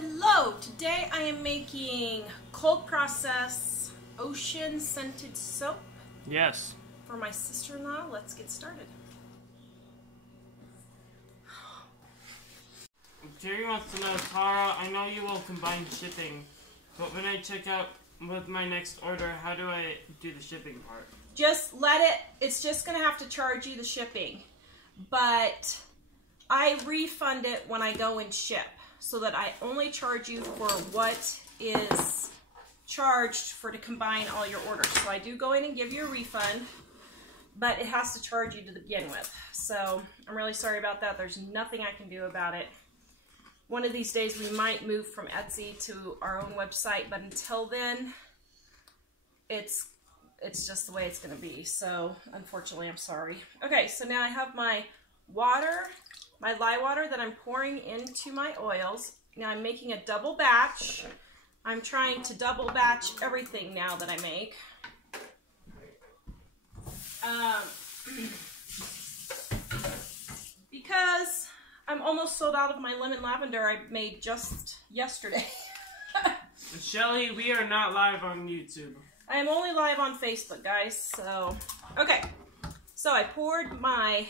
Hello, today I am making cold process ocean scented soap. Yes. For my sister-in-law. Let's get started. Jerry wants to know, Tara, I know you will combine shipping, but when I check out with my next order, how do I do the shipping part? Just let it, it's just going to have to charge you the shipping, but I refund it when I go and ship, so that I only charge you for what is charged for to combine all your orders. So I do go in and give you a refund, but it has to charge you to begin with. So I'm really sorry about that. There's nothing I can do about it. One of these days we might move from Etsy to our own website, but until then, it's just the way it's going to be. So unfortunately, I'm sorry. Okay, so now I have my water, my lye water that I'm pouring into my oils. Now I'm making a double batch. I'm trying to double batch everything now that I make. Because I'm almost sold out of my lemon lavender I made just yesterday. Shelly, we are not live on YouTube. I am only live on Facebook, guys. So, okay. So I poured my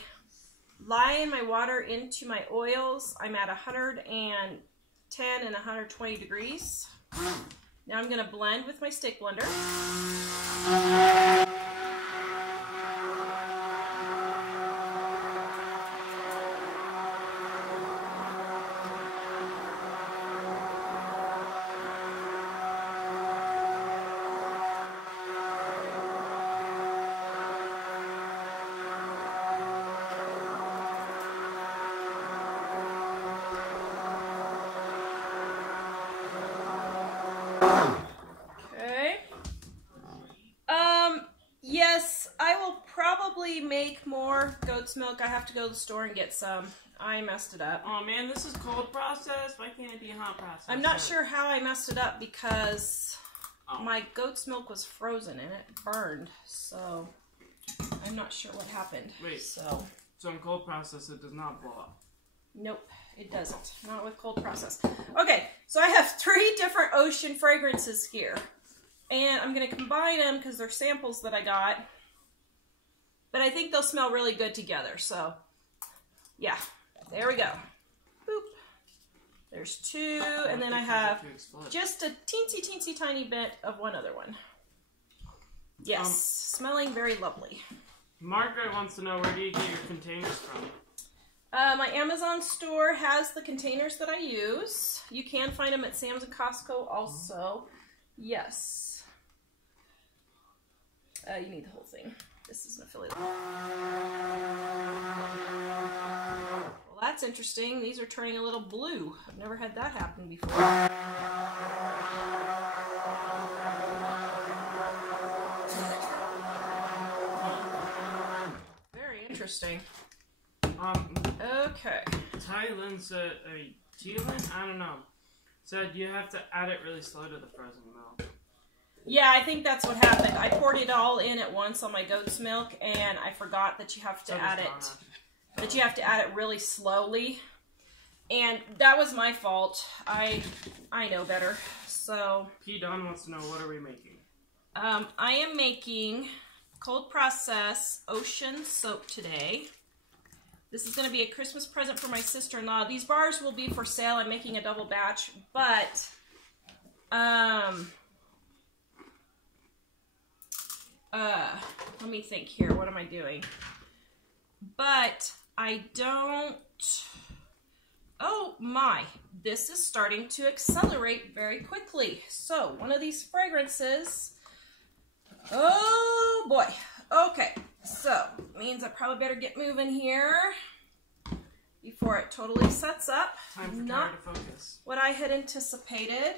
lye and my water into my oils. I'm at 110 and 120 degrees. Now I'm going to blend with my stick blender. Yes, I will probably make more goat's milk. I have to go to the store and get some. I messed it up. Oh man, this is cold process. Why can't it be hot process? I'm not sure how I messed it up because my goat's milk was frozen and it burned. So I'm not sure what happened. Wait. So in cold process it does not blow up. Nope, it doesn't. Not with cold process. Okay, so I have 3 different ocean fragrances here. And I'm going to combine them because they're samples that I got. But I think they'll smell really good together. So, yeah. There we go. Boop. There's 2. And then I have just a teensy tiny bit of one other one. Yes. Smelling very lovely. Margaret wants to know, where do you get your containers from? My Amazon store has the containers that I use. You can find them at Sam's and Costco also. Yes. You need the whole thing. This is an affiliate. Well, that's interesting. These are turning a little blue. I've never had that happen before. Very interesting. Okay. Thailand said, Thailand? I don't know. Said you have to add it really slow to the frozen milk. Yeah, I think that's what happened. I poured it all in at once on my goat's milk, and I forgot that you have to add it. That you have to add it really slowly, and that was my fault. I know better. So P. Don wants to know, what are we making? I am making cold process ocean soap today. This is going to be a Christmas present for my sister-in-law. These bars will be for sale. I'm making a double batch, but let me think here. What am I doing? But I don't... Oh my, this is starting to accelerate very quickly. So, one of these fragrances... Oh boy. Okay, so, means I probably better get moving here before it totally sets up. Time for Tara to focus. What I had anticipated.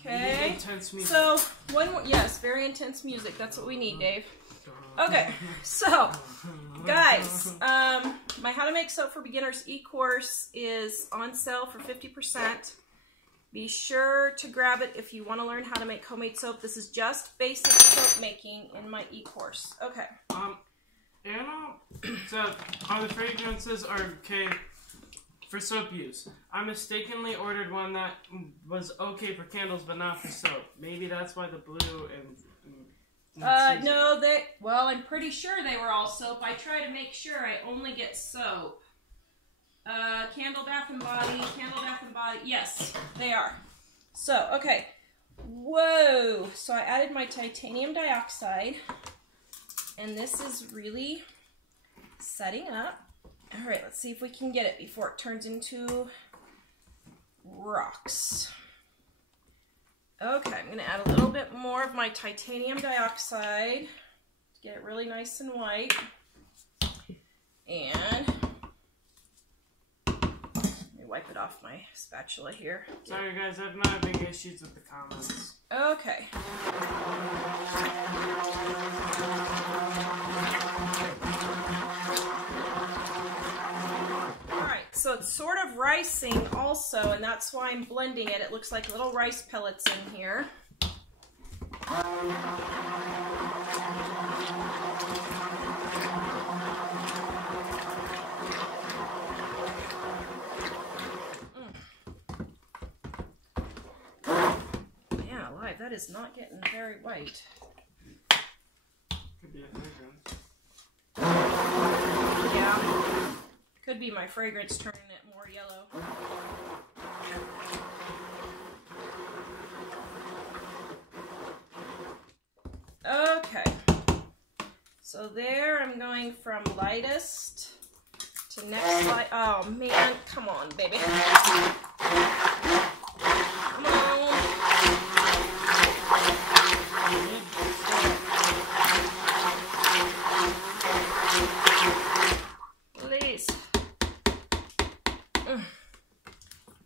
Okay, intense music. So one more, yes, very intense music. That's what we need, Dave. Okay, so guys, my How to Make Soap for Beginners e-course is on sale for 50%. Be sure to grab it if you want to learn how to make homemade soap. This is just basic soap making in my e-course. Okay. Anna, so are the fragrances okay for soap use. I mistakenly ordered one that was okay for candles, but not for soap. Maybe that's why the blue and no, well, I'm pretty sure they were all soap. I try to make sure I only get soap. Candle, Bath and Body, yes, they are. So, okay. Whoa! So I added my titanium dioxide, and this is really setting up. All right, let's see if we can get it before it turns into rocks. Okay, I'm going to add a little bit more of my titanium dioxide to get it really nice and white. And let me wipe it off my spatula here. Sorry guys, I'm not having issues with the comments. Okay. So it's sort of ricing also, and that's why I'm blending it. It looks like little rice pellets in here. Man alive, that is not getting very white. Could be a fragrance. Yeah. Could be my fragrance turning it more yellow. Okay. So there I'm going from lightest to next light. Oh man, come on, baby. Come on. Please.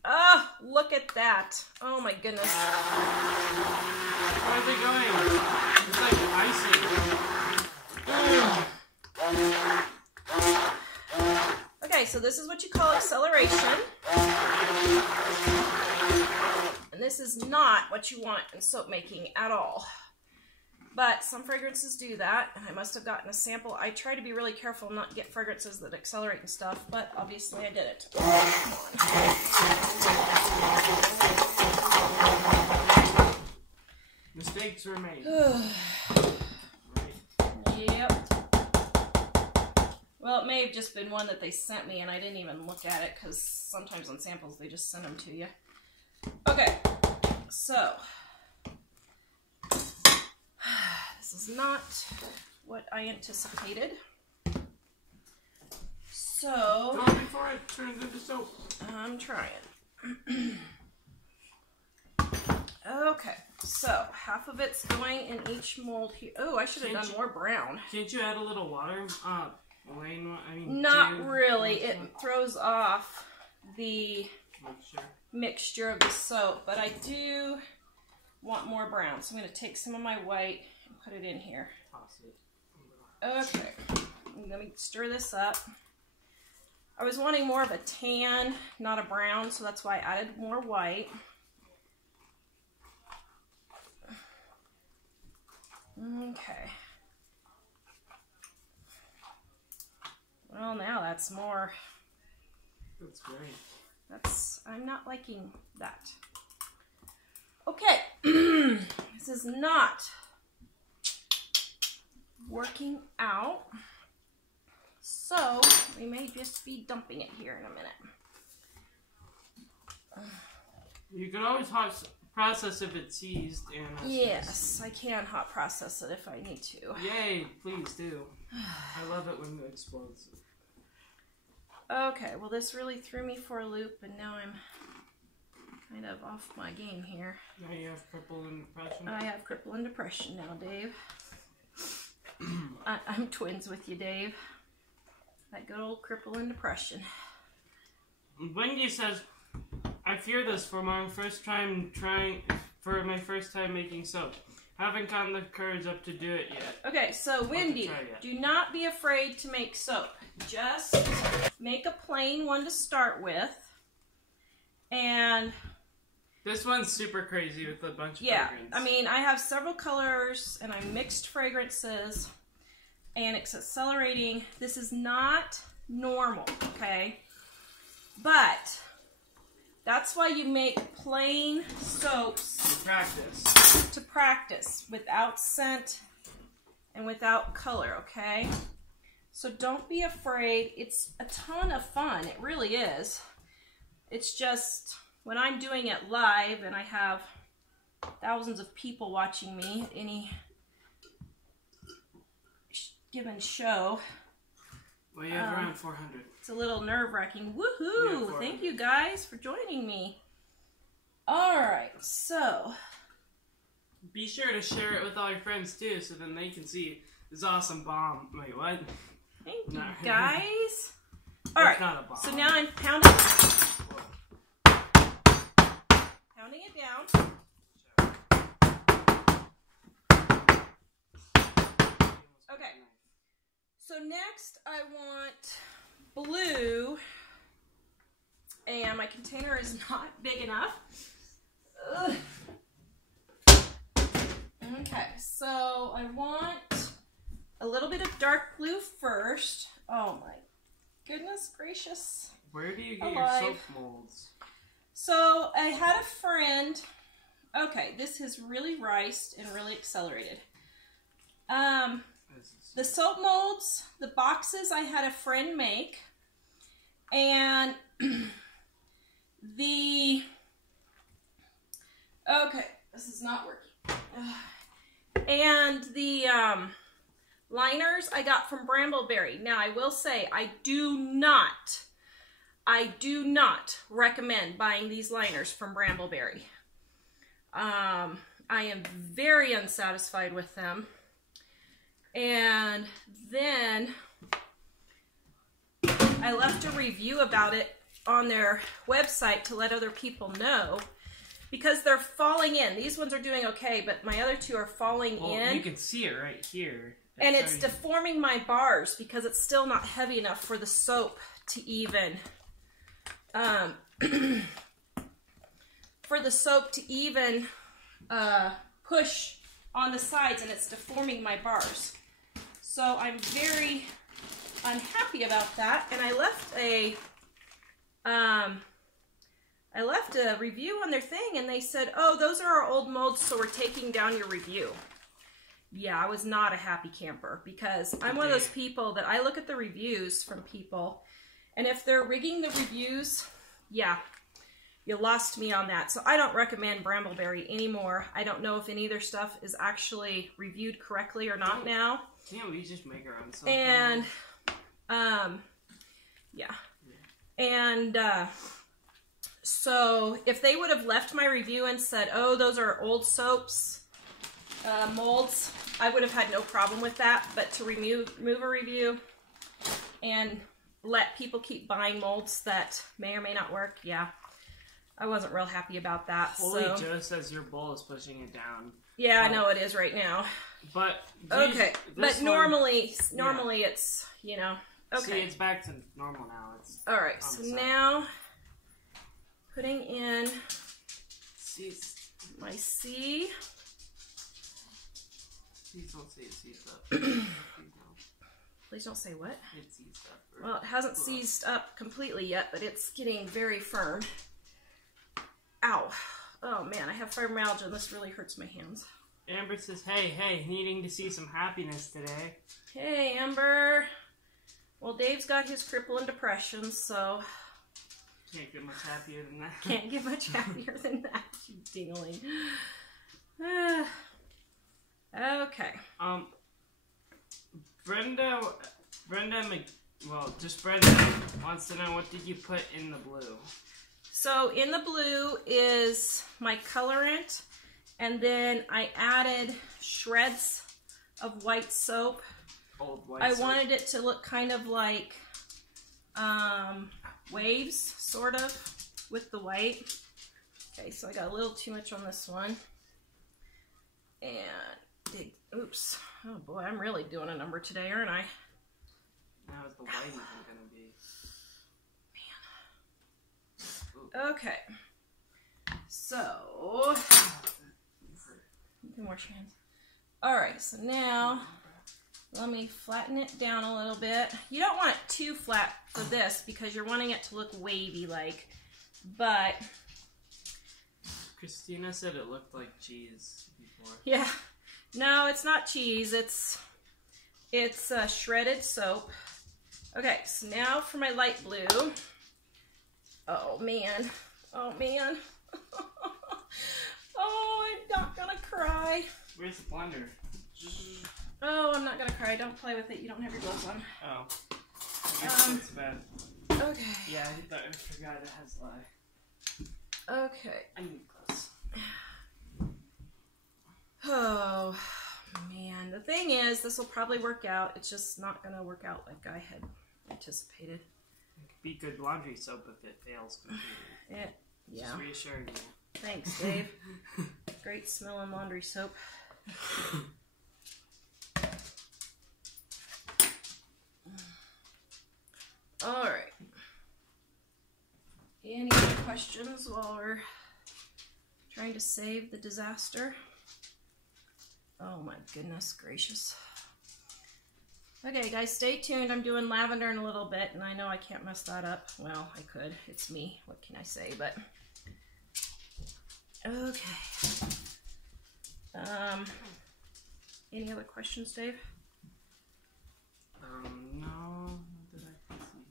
Oh, look at that. Oh my goodness. Where are they going? It's like icing. Okay, so this is what you call acceleration. And this is not what you want in soap making at all. But some fragrances do that, and I must have gotten a sample. I try to be really careful not to get fragrances that accelerate and stuff, but obviously I did it. Come on. Mistakes were made. Yep. Well, it may have just been one that they sent me, and I didn't even look at it, because sometimes on samples they just send them to you. Okay, so this is not what I anticipated. So Go before it turns into soap. I'm trying. Okay, so half of it's going in each mold here. Oh, I should have done more brown. Can't you add a little water? Not really. It throws off the mixture of the soap, but I do want more brown, so I'm going to take some of my white and put it in here. Okay, let me stir this up. I was wanting more of a tan, not a brown, so that's why I added more white. Okay. Well, now that's more. That's great. I'm not liking that. Okay. This is not working out. So, we may just be dumping it here in a minute. You can always hot process if it's seized. And yes, I can hot process it if I need to. Yay, please do. I love it when it explodes. Okay, well this really threw me for a loop, and now I'm kind of off my game here. Now you have crippling depression? I have crippling depression now, Dave. I'm twins with you, Dave. That good old crippling depression. Wendy says, I fear this for my first time making soap. Haven't gotten the courage up to do it yet. Okay, so Wendy, do not be afraid to make soap. Just make a plain one to start with. And this one's super crazy with a bunch of fragrance. I mean, I have several colors and I mixed fragrances and it's accelerating. This is not normal, okay? But that's why you make plain soaps. To practice without scent and without color, okay? So don't be afraid. It's a ton of fun. It really is. It's just when I'm doing it live and I have thousands of people watching me at any given show. Well, you have around 400. It's a little nerve-wracking. Woohoo! Thank you guys for joining me. All right, so be sure to share it with all your friends too, so then they can see this awesome bomb. Wait, what? Thank you guys. All right, so now I'm pounding it down. Okay. So next I want blue, and my container is not big enough. Ugh. Okay, so I want a little bit of dark blue first. Oh my goodness gracious. Where do you get your soap molds? So I had a friend, okay, this is really riced and really accelerated. The soap molds, the boxes I had a friend make, and okay, this is not working. And the liners I got from Brambleberry. Now I will say I do not recommend buying these liners from Brambleberry. I am very unsatisfied with them. And then I left a review about it on their website to let other people know, because they're falling in. These ones are doing okay, but my other two are falling in. You can see it right here. And it's deforming my bars because it's still not heavy enough for the soap to even push on the sides, and it's deforming my bars. So I'm very unhappy about that, and I left a review on their thing, and they said, oh, those are our old molds, so we're taking down your review. Yeah, I was not a happy camper, because I'm one of those people that I look at the reviews from people, and if they're rigging the reviews, yeah, you lost me on that. So I don't recommend Brambleberry anymore. I don't know if any of their stuff is actually reviewed correctly or not now. Yeah, we just make our own soap. And, yeah. And, so if they would have left my review and said, oh, those are old soaps, molds, I would have had no problem with that. But to remove a review and let people keep buying molds that may or may not work, yeah, I wasn't real happy about that. Holy Joe says your bowl is pushing it down. Yeah, I know it is right now. But okay, but normally it's, you know, okay. See, it's back to normal now. It's all right. So now putting in my C. Please don't say C stuff. Please don't say what? It's C stuff. Well, it hasn't seized up completely yet, but it's getting very firm. Ow. Oh man, I have fibromyalgia and this really hurts my hands. Amber says, hey, needing to see some happiness today. Hey, Amber. Well, Dave's got his crippling depression, so... Can't get much happier than that. Can't get much happier than that, you dingling. Okay. Brenda wants to know, what did you put in the blue? So in the blue is my colorant, and then I added shreds of white soap. Old white soap. I wanted it to look kind of like waves, sort of, with the white. Okay, so I got a little too much on this one. And, oops. Oh boy, I'm really doing a number today, aren't I? Now the white isn't going to be... Man. Okay. So, you can wash your hands. Alright, so now Let me flatten it down a little bit. You don't want it too flat for this because you're wanting it to look wavy-like, but... Christina said it looked like cheese before. Yeah. No, it's not cheese. It's shredded soap. Okay, so now for my light blue. Oh, man. Oh, man. Oh, I'm not gonna cry. Where's the blender? Oh, I'm not gonna cry. Don't play with it. You don't have your gloves on. Oh. I guess that's bad. Okay. Yeah, I forgot it has lye. Okay. I need gloves. Oh, man. The thing is, this will probably work out. It's just not gonna work out like I had anticipated. It could be good laundry soap if it fails completely. Yeah. Just reassuring you. Thanks, Dave. Great smelling laundry soap. All right. Any other questions while we're trying to save the disaster? Oh my goodness gracious. Okay, guys, stay tuned. I'm doing lavender in a little bit, and I know I can't mess that up. Well, I could. It's me. What can I say? But okay. Any other questions, Dave? No. What did I see?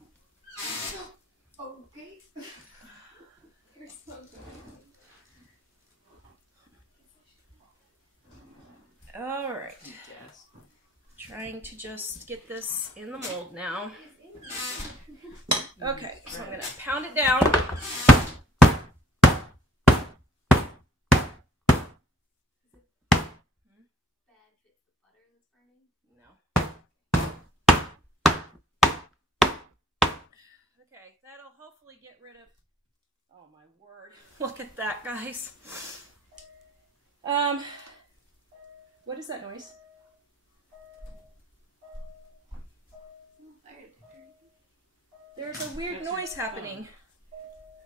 Okay. You're so good. All right. Yes. Trying to just get this in the mold now. Okay, so I'm gonna pound it down. Okay, that'll hopefully get rid of, oh my word, look at that, guys. What is that noise? There's a weird noise happening.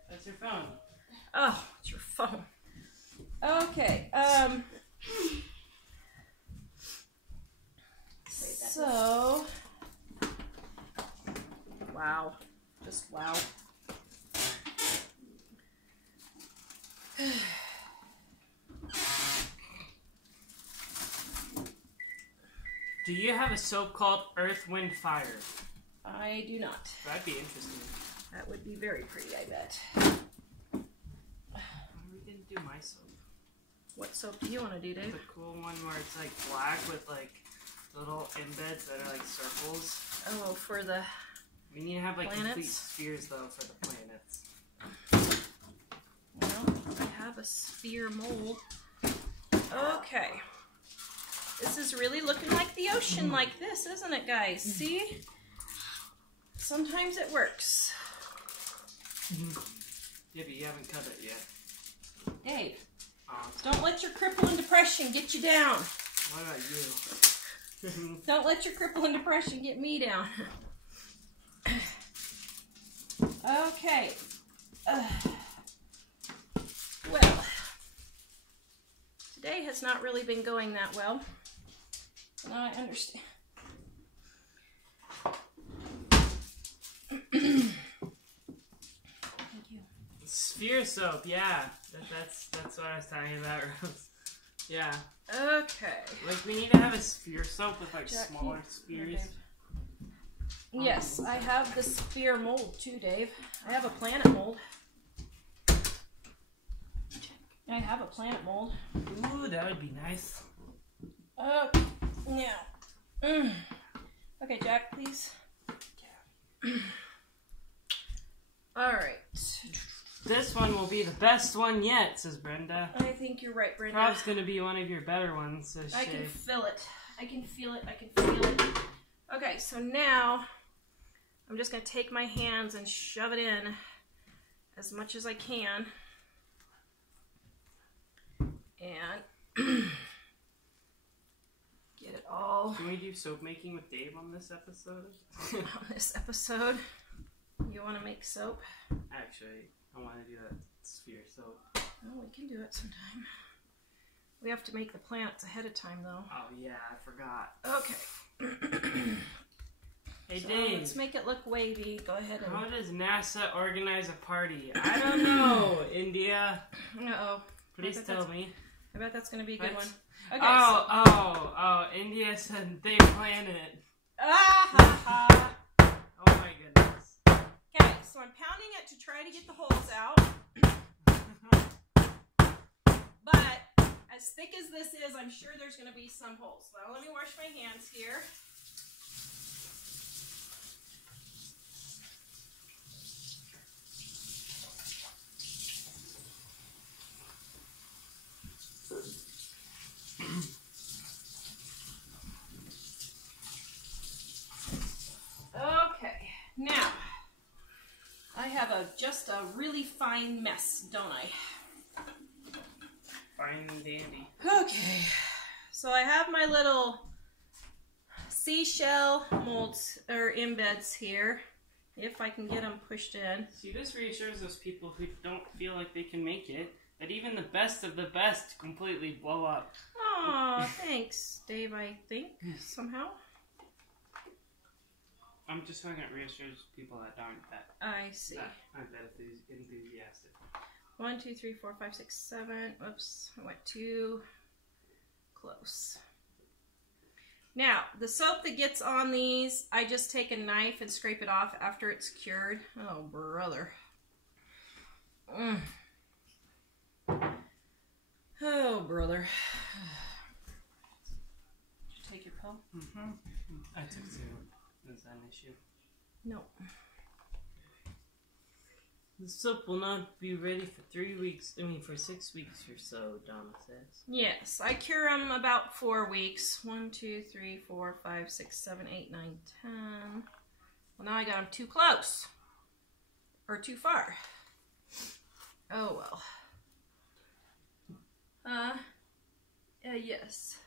That's your phone. Oh, it's your phone. Okay, so, wow. Just wow. Do you have a soap called Earth, Wind, Fire? I do not. That'd be interesting. That would be very pretty, I bet. Why we didn't do my soap? What soap do you want to do, Dave? The cool one where it's like black with like little embeds that are like circles. Oh, for the We need to have like planets? complete spheres though for the planets. Well, I have a sphere mold. Okay. This is really looking like the ocean like this, isn't it, guys? See? Sometimes it works. Yeah, but you haven't cut it yet. Dave, don't let your crippling depression get you down. What about you? Don't let your crippling depression get me down. Okay. Well, today has not really been going that well. Now I understand. Thank you. Sphere soap, yeah. That's what I was talking about, Rose. Yeah. Okay. Like we need to have a sphere soap with like Jack, smaller spheres. Yes, I have the sphere mold too, Dave. I have a planet mold. I have a planet mold. Ooh, that would be nice. Okay, now. Okay, Jack, please. Alright. This one will be the best one yet, says Brenda. I think you're right, Brenda. Probably going to be one of your better ones, says Shay. I can feel it. I can feel it. I can feel it. Okay, so now I'm just going to take my hands and shove it in as much as I can. And get it all. Can we do soap making with Dave on this episode? On this episode. You want to make soap? Actually, I want to do that sphere soap. Oh, we can do it sometime. We have to make the planets ahead of time, though. Oh, yeah, I forgot. Okay. Hey, so Dave. let's make it look wavy. Go ahead and... How does NASA organize a party? I don't know, India. Uh-oh. Please tell me. I bet that's going to be a good one. Okay, oh, India said they plan it. Ah, ha, ha. Oh my goodness. Okay, so I'm pounding it to try to get the holes out. But as thick as this is, I'm sure there's going to be some holes. Now let me wash my hands here. Okay, now I have just a really fine mess, don't I? Fine and dandy. Okay, so I have my little seashell molds or embeds here, if I can get them pushed in. See, this reassures those people who don't feel like they can make it, that even the best of the best completely blow up. Aw, thanks, Dave, I think, somehow. I'm just hoping it reassures people that aren't I see. Aren't that enthusiastic. 1, 2, 3, 4, 5, 6, 7. Whoops, I went too close. Now, the soap that gets on these, I just take a knife and scrape it off after it's cured. Oh, brother. Oh, brother. Did you take your pill? Mm-hmm. I took 2. Is that an issue? No. The soap will not be ready for for 6 weeks or so, Donna says. Yes, I cure them about 4 weeks. 1, 2, 3, 4, 5, 6, 7, 8, 9, 10. Well, now I got them too close. Or too far. Oh, well. Yes.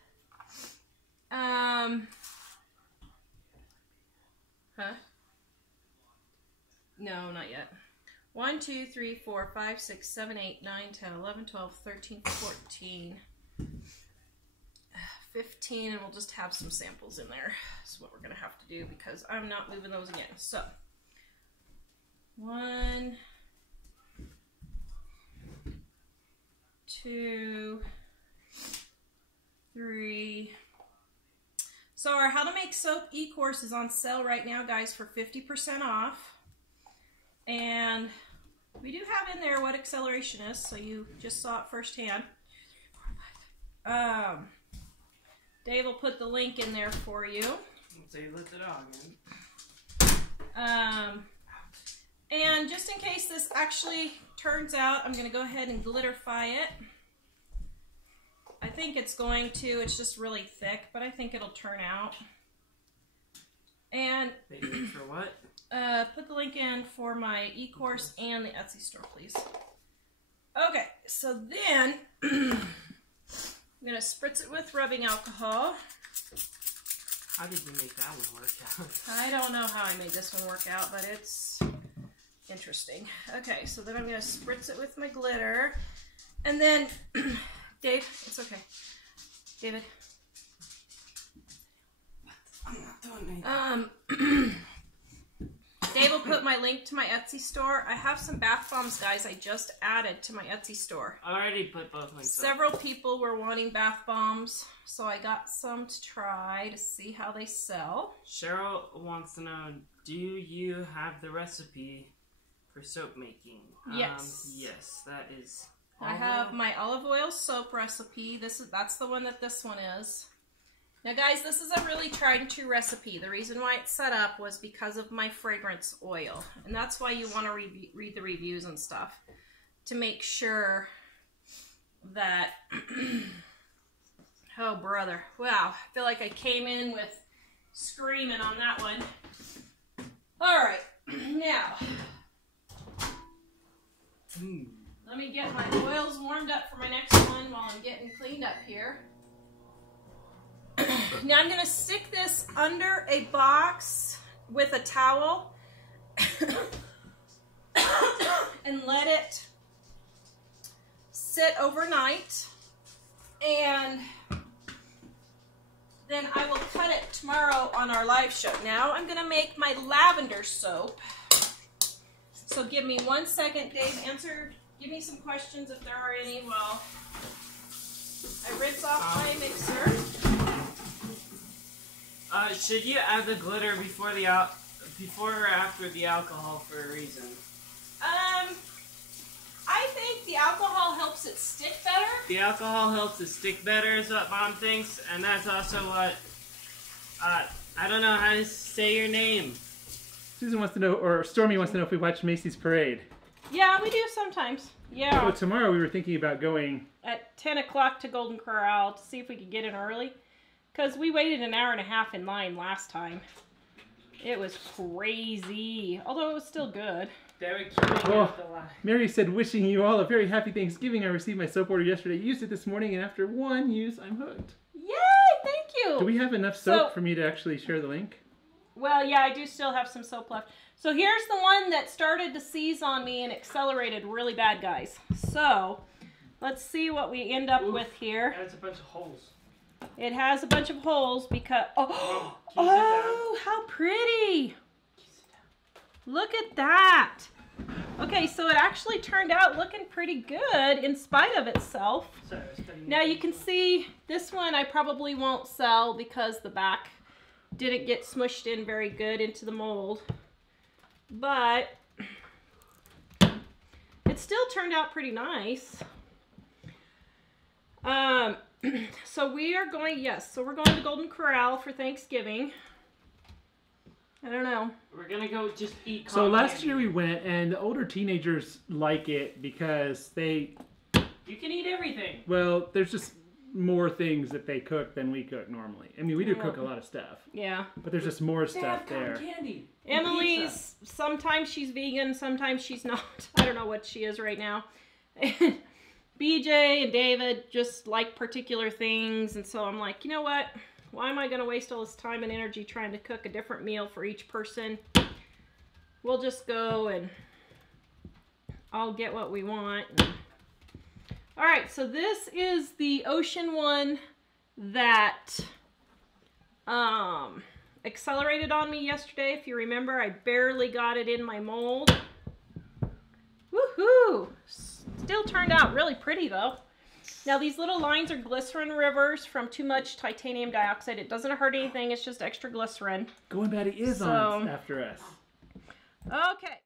Huh? No, not yet. 1, 2, 3, 4, 5, 6, 7, 8, 9, 10, 11, 12, 13, 14, 15, and we'll just have some samples in there. That's what we're going to have to do because I'm not moving those again. So, 1, 2, 3. So our How to Make Soap e-course is on sale right now, guys, for 50% off. And we do have in there what acceleration is, so you just saw it firsthand. Dave will put the link in there for you. So you lit it on, man. And just in case this actually turns out, I'm going to go ahead and glitterify it. I think it's going to. It's just really thick, but I think it'll turn out. And for what? Put the link in for my e-course and the Etsy store, please. Okay, so then I'm going to spritz it with rubbing alcohol. How did you make that one work out? I don't know how I made this one work out, but it's interesting. Okay, so then I'm going to spritz it with my glitter. And then, Dave, it's okay. David. I'm not doing anything. Dave will put my link to my Etsy store. I have some bath bombs, guys, I just added to my Etsy store. I already put both links up. Several people were wanting bath bombs, so I got some to try to see how they sell. Cheryl wants to know, do you have the recipe for soap making? Yes. Yes, that is. I have my olive oil soap recipe. That's the one that this one is. Now, guys, this is a really tried and true recipe. The reason why it's set up was because of my fragrance oil. And that's why you want to read the reviews and stuff to make sure that... Oh, brother. Wow. I feel like I came in with screaming on that one. All right. Now, let me get my oils warmed up for my next one while I'm getting cleaned up here. Now I'm going to stick this under a box with a towel and let it sit overnight. And then I will cut it tomorrow on our live show. Now I'm gonna make my lavender soap. So give me 1 second, Dave. Give me some questions if there are any while I rinse off my mixer. Should you add the glitter before or after the alcohol for a reason? I think the alcohol helps it stick better. The alcohol helps it stick better is what Mom thinks, and that's also what, I don't know how to say your name. Susan wants to know, or Stormy wants to know if we watch Macy's Parade. Yeah, we do sometimes. Yeah. So tomorrow we were thinking about going at 10 o'clock to Golden Corral to see if we could get in early. Because we waited an hour and a half in line last time. It was crazy. Although it was still good. Mary said, wishing you all a very happy Thanksgiving. I received my soap order yesterday. Used it this morning, and after one use, I'm hooked. Yay! Thank you! Do we have enough soap for me to actually share the link? Well, yeah, I do still have some soap left. So here's the one that started to seize on me and accelerated really bad, guys. So, let's see what we end up with here. It has a bunch of holes. It has a bunch of holes because... Oh, how pretty! Look at that! Okay, so it actually turned out looking pretty good in spite of itself. Now you can see this one I probably won't sell because the back didn't get smushed in very good into the mold. But it still turned out pretty nice. So we are going, so we're going to Golden Corral for Thanksgiving. I don't know. We're going to go just eat So last year we went, and the older teenagers like it because they... You can eat everything. Well, there's just more things that they cook than we cook normally. I mean, we do cook a lot of stuff. Yeah. But there's just more stuff there. Candy. Emily's, sometimes she's vegan, sometimes she's not. I don't know what she is right now. BJ and David just like particular things, and so I'm like, you know what? Why am I going to waste all this time and energy trying to cook a different meal for each person? We'll just go and I'll get what we want. All right, so this is the ocean one that accelerated on me yesterday. If you remember, I barely got it in my mold. Woohoo! Still turned out really pretty though. Now these little lines are glycerin rivers from too much titanium dioxide. It doesn't hurt anything, it's just extra glycerin. Going Batty is on after us. Okay.